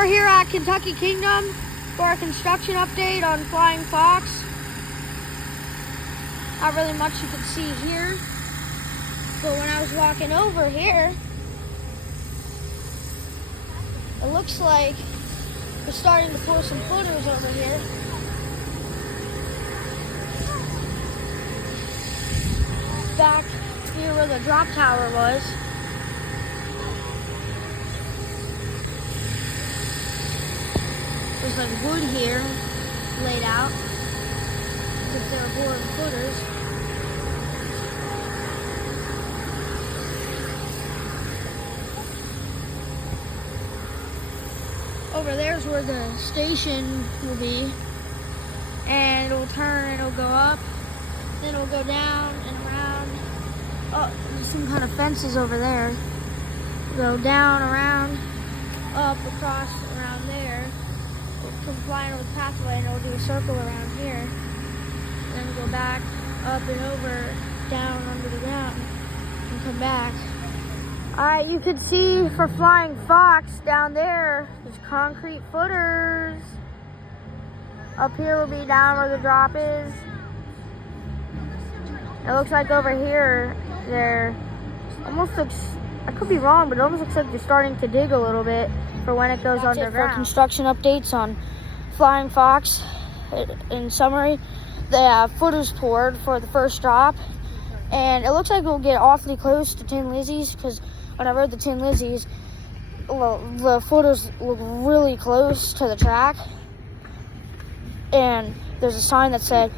We're here at Kentucky Kingdom for our construction update on Flying Fox. Not really much you can see here, but when I was walking over here, it looks like we're starting to pour some footers over here. Back here where the drop tower was. There's like wood here laid out. As if they're pouring footers. Over there's where the station will be. And it'll turn, it'll go up, then it'll go down and around. Oh, there's some kind of fences over there. Go down, around, up, across, around there. Come flying over the pathway and it'll do a circle around here. And then go back, up and over, down under the ground, and come back. Alright, you can see for Flying Fox down there's concrete footers. Up here will be down where the drop is. It looks like over here, they're almost looks, I could be wrong, but it almost looks like they're starting to dig a little bit for when it goes underground. For construction updates on Flying Fox. In summary, they have footers poured for the first drop, and it looks like we'll get awfully close to Tin Lizzy's, because when I rode the Tin Lizzy's, the footers look really close to the track, and there's a sign that said,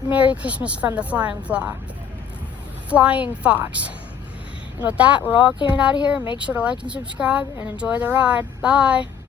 "Merry Christmas from the Flying Fox." And with that, we're all clearing out of here. Make sure to like and subscribe and enjoy the ride. Bye.